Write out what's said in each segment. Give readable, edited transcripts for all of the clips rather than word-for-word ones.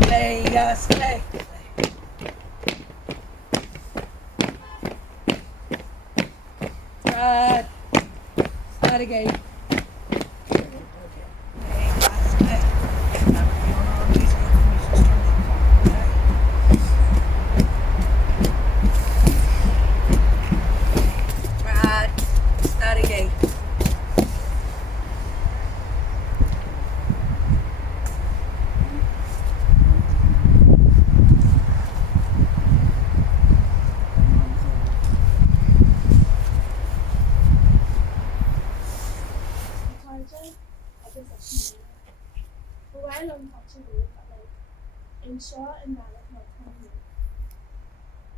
Vegas, play. Start again.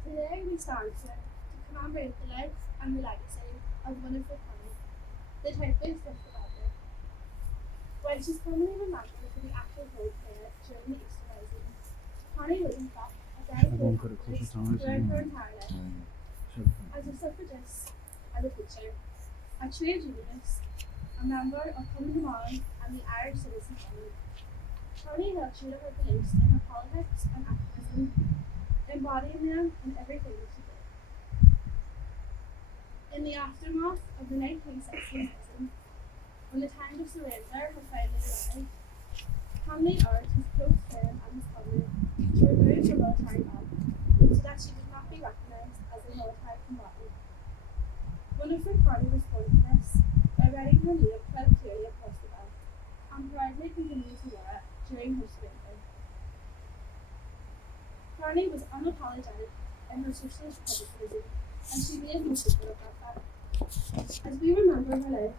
Today we stand here to commemorate the life and the legacy of Winifred Carney, the typist of the Belfast. When she's commonly remembered for the active role played during the Easter Rising, Carney was in fact a dedicated feminist throughout her entire life. As a suffragist, as a teacher, a trade unionist, a member of Cumann and the Irish Citizen Party, Carney held true to her beliefs in her politics and activism, embodying them in everything that she did. In the aftermath of the 1916 Rising, when the time of surrender had finally arrived, Carney urged his close friend and his comrade to remove her military ban so that she would not be recognised as a military combatant. Winifred Carney responded to this by writing her native criteria across the belt and proudly continued to wear it during her surrender. Carney was unapologetic in her socialist republicanism, and she made no secret of that fact. As we remember her life,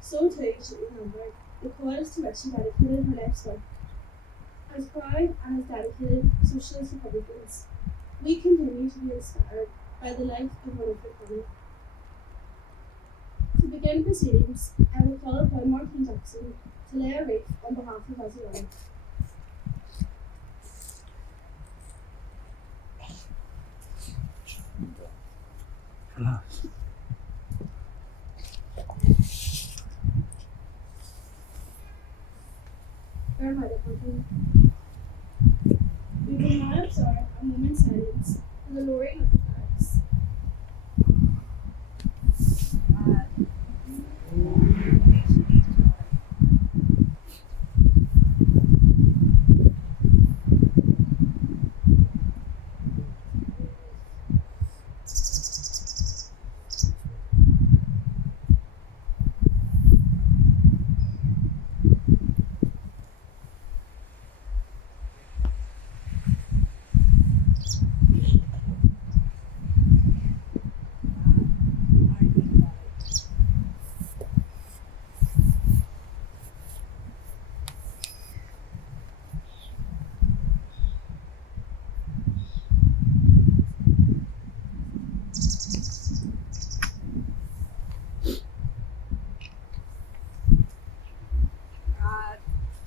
so too should we remember the cause to which she dedicated her life's work. As proud and as dedicated socialist republicans, we continue to be inspired by the life of Winifred Carney. To begin proceedings, I will call upon Martine Jackson to lay a wreath on behalf of us all. We will now observe a moment's silence for the lowering of the flags.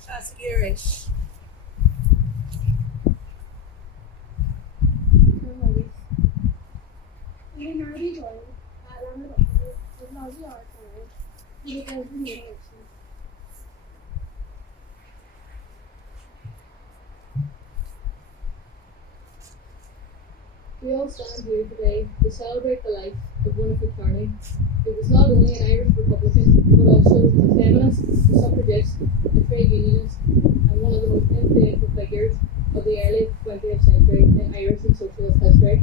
That's Irish. We will now be joined by Alannagh Doherty with Lasair Dhearg Derry, who will give the oration. We all stand here today to celebrate the life of Winifred Carney, who was not only an Irish Republican, but also a feminist, a suffragist, a trade unionist, and one of the most influential figures of the early 20th century in Irish and socialist history.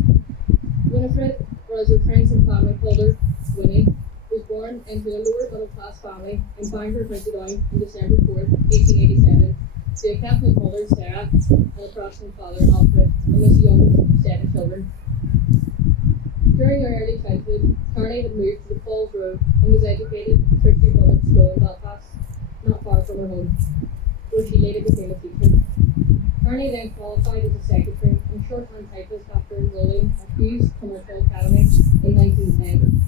Winifred, or as her friends and family called her, Winnie, was born into a lower middle class family in Bangor, County Down on December 4th, 1887, to a Catholic mother, Sarah, and a Protestant father, Alfred, and was the youngest of 7 children. During her early childhood, Carney had moved to the Falls Road and was educated at Christian College School in Belfast, not far from her home, where she later became a teacher. Carney then qualified as a secretary and shorthand typist after enrolling at Hughes Commercial Academy in 1910.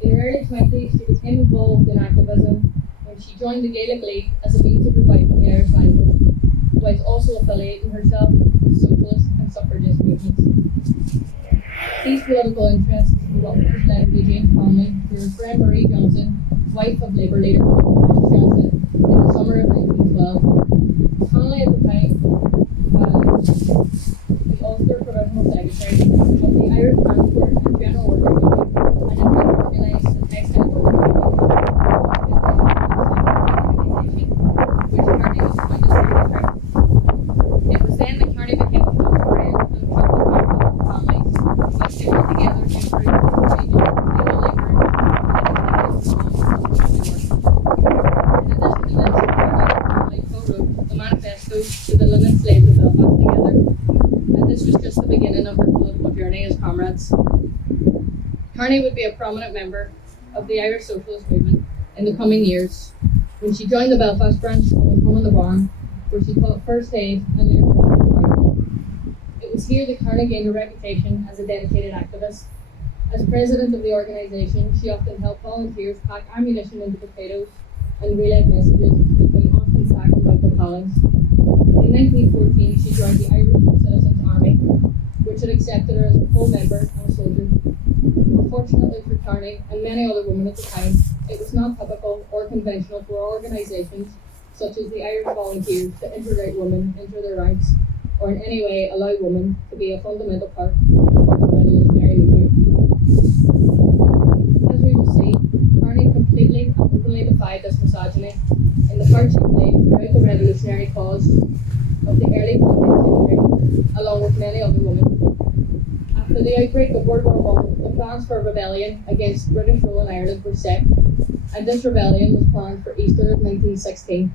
In her early 20s, she became involved in activism when she joined the Gaelic League as a means of reviving the Irish language, whilst also affiliating herself with socialist and suffragist movements. These political interests were what first led her to James Connolly through her friend Marie Johnson, wife of Labour leader James Johnson, in the summer of 1912. Connolly at the time General Secretary of the Irish Transport and General Workers Union, and in fact organised the Textile Workers Union, which Carney was appointed secretary. It was then that Carney became a close friend and trusted partner of the Carneys, which they worked together to improve the wages, legal labour, and in addition to this, Carney co-wrote the manifesto to the linen slaves of Belfast together, and this was just the beginning of their political journey as comrades. Carney would be a prominent member of the Irish socialist movement in the coming years when she joined the Belfast branch of Cumann, where she taught first aid and learned how to fight. It was here that Carney gained a reputation as a dedicated activist. As president of the organisation, she often helped volunteers pack ammunition into potatoes and relayed messages between Austin Sack and Michael Collins. In 1914, she joined the Irish Citizens' Army, which had accepted her as a full member and a soldier. Unfortunately for Carney and many other women at the time, it was not typical or conventional for organisations such as the Irish Volunteers to integrate women into their ranks or in any way allow women to be a fundamental part of the revolutionary movement. As we will see, Carney completely and openly defied this misogyny in the part she played throughout the revolutionary cause of the early 20th century, along with many other women. After the outbreak of World War I, the plans for a rebellion against British rule in Ireland were set, and this rebellion was planned for Easter of 1916.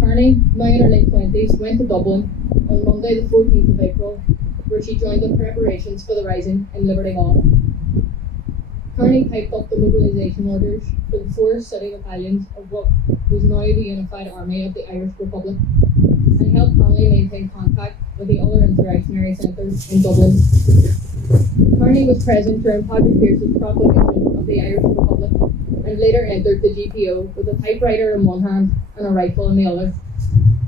Carney, now in her late 20s, went to Dublin on Monday the 14th of April, where she joined in preparations for the rising in Liberty Hall. Carney typed up the mobilisation orders for the 4 city battalions of what was now the Unified Army of the Irish Republic, and helped Connolly maintain contact with the other insurrectionary centres in Dublin. Carney was present during Patrick Pearse's proclamation of the Irish Republic, and later entered the GPO with a typewriter in one hand and a rifle in the other.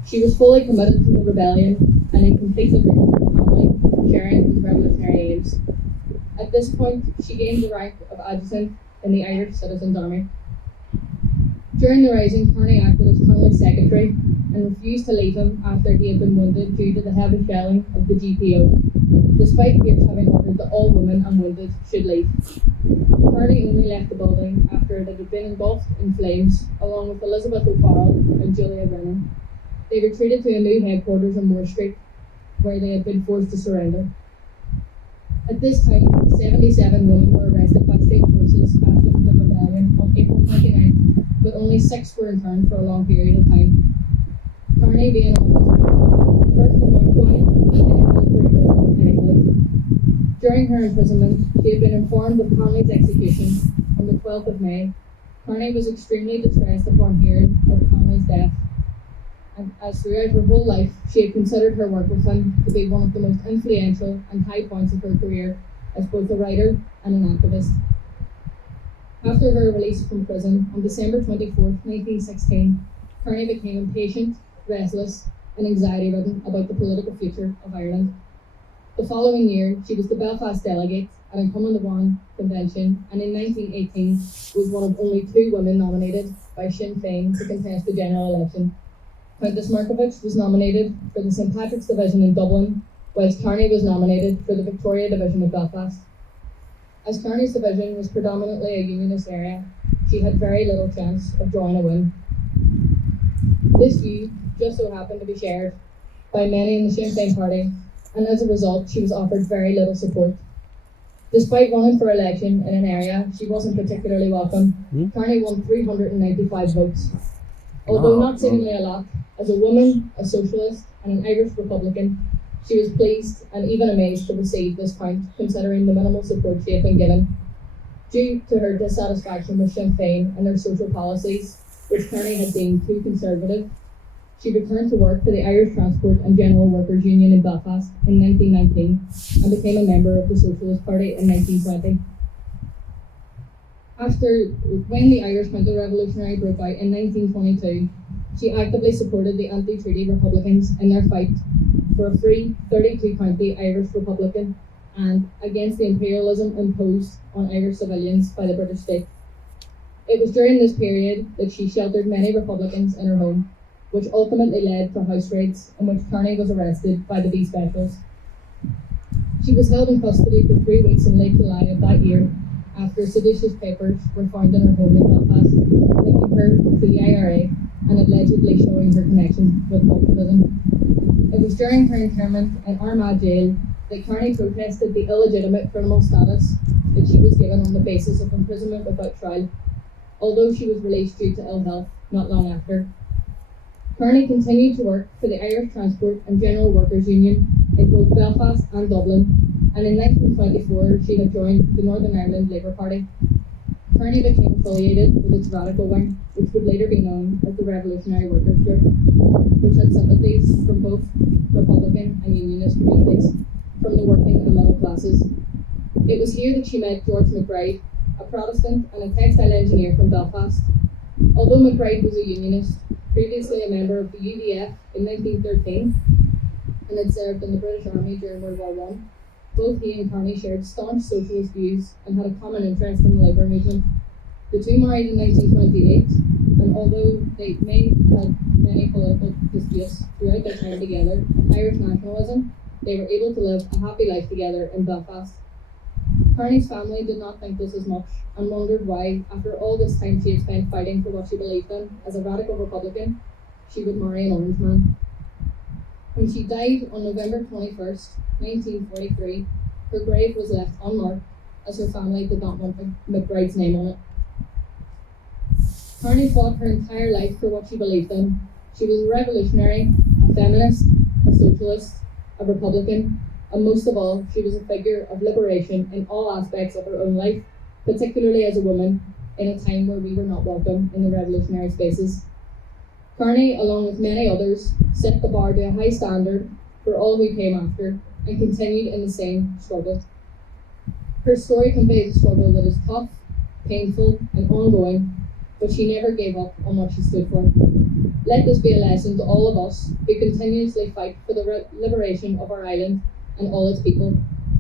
She was fully committed to the rebellion and in complete agreement with Connolly, sharing his revolutionary aims. At this point, she gained the rank of adjutant in the Irish Citizens' Army. During the rising, Carney acted as Connolly's secretary and refused to leave him after he had been wounded due to the heavy shelling of the GPO, despite Pearse having ordered that all women and wounded should leave. Carney only left the building after it had been engulfed in flames, along with Elizabeth O'Farrell and Julia Brennan. They retreated to a new headquarters on Moore Street, where they had been forced to surrender. At this time, 77 women were arrested by state forces after the rebellion on April 29th, but only 6 were interned for a long period of time. Carney being on the first in Mountjoy and then in Hillsbury Prison in England. During her imprisonment, she had been informed of Connolly's execution on the 12th of May. Carney was extremely distressed upon hearing of Connolly's death, and as throughout her whole life, she had considered her work with him to be one of the most influential and high points of her career as both a writer and an activist. After her release from prison on December 24th, 1916, Carney became impatient, restless, and anxiety-ridden about the political future of Ireland. The following year, she was the Belfast delegate at a Cumann convention, and in 1918 was one of only 2 women nominated by Sinn Féin to contest the general election. Countess Markievicz was nominated for the St Patrick's Division in Dublin, whilst Carney was nominated for the Victoria Division of Belfast. As Carney's division was predominantly a unionist area, she had very little chance of drawing a win. This view just so happened to be shared by many in the Sinn Féin party, and as a result, she was offered very little support. Despite running for election in an area she wasn't particularly welcome, Carney won 395 votes. Although not seemingly a lot, as a woman, a socialist, and an Irish Republican, she was pleased and even amazed to receive this count, considering the minimal support she had been given. Due to her dissatisfaction with Sinn Féin and their social policies, which Carney had deemed too conservative, she returned to work for the Irish Transport and General Workers Union in Belfast in 1919 and became a member of the Socialist Party in 1920. When the Irish Counter-Revolutionary broke out in 1922, she actively supported the anti-treaty Republicans in their fight for a free 32-county Irish Republican and against the imperialism imposed on Irish civilians by the British state. It was during this period that she sheltered many Republicans in her home, which ultimately led to house raids in which Carney was arrested by the B Specials. She was held in custody for 3 weeks in late July of that year after seditious papers were found in her home in Belfast, linking her to the IRA and allegedly showing her connection with Bolshevism. It was during her internment in Armagh jail that Carney protested the illegitimate criminal status that she was given on the basis of imprisonment without trial, although she was released due to ill health not long after. Carney continued to work for the Irish Transport and General Workers Union in both Belfast and Dublin, and in 1924 she had joined the Northern Ireland Labour Party. Carney became affiliated with its radical wing, which would later be known as the Revolutionary Workers Group, which had sympathies from both Republican and Unionist communities, from the working and middle classes. It was here that she met George McBride, a Protestant and a textile engineer from Belfast. Although McBride was a Unionist, previously a member of the UDF in 1913, and had served in the British Army during World War I, both he and Carney shared staunch socialist views and had a common interest in the labour movement. The two married in 1928, and although they may have had many political disputes throughout their time together on Irish nationalism, they were able to live a happy life together in Belfast. Carney's family did not think this as much and wondered why, after all this time she had spent fighting for what she believed in as a radical Republican, she would marry an orange man. When she died on November 21st, 1943, her grave was left unmarked as her family did not want McBride's name on it. Carney fought her entire life for what she believed in. She was a revolutionary, a feminist, a socialist, a Republican, and most of all, she was a figure of liberation in all aspects of her own life, particularly as a woman, in a time where we were not welcome in the revolutionary spaces. Carney, along with many others, set the bar to a high standard for all who came after, and continued in the same struggle. Her story conveys a struggle that is tough, painful, and ongoing, but she never gave up on what she stood for. Let this be a lesson to all of us who continuously fight for the liberation of our island and all its people,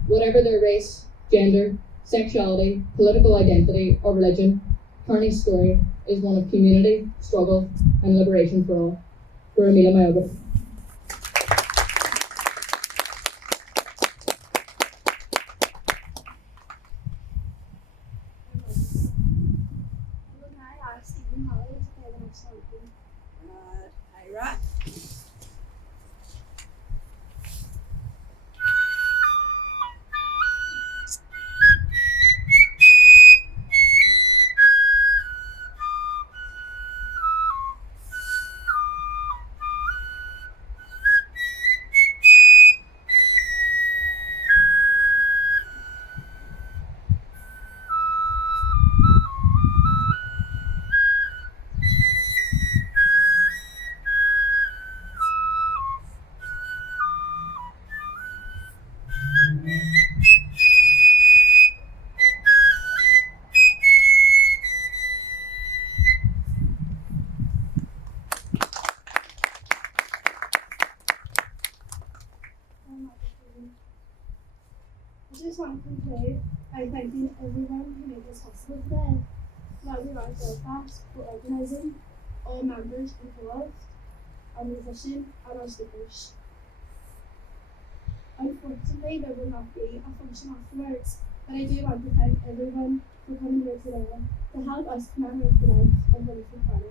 whatever their race, gender, sexuality, political identity, or religion. Carney's story is one of community, struggle, and liberation for all. Gurumila Mayoga. I will now ask Stephen Holly to play the national anthem. Ira. I just want to conclude by thanking everyone who made this possible today. While we are at Belfast for organising, all members involved, our musician and our speakers. Unfortunately, there will not be a function afterwards, but I do want to thank everyone for coming here today to help us commemorate the life of Winifred Carney.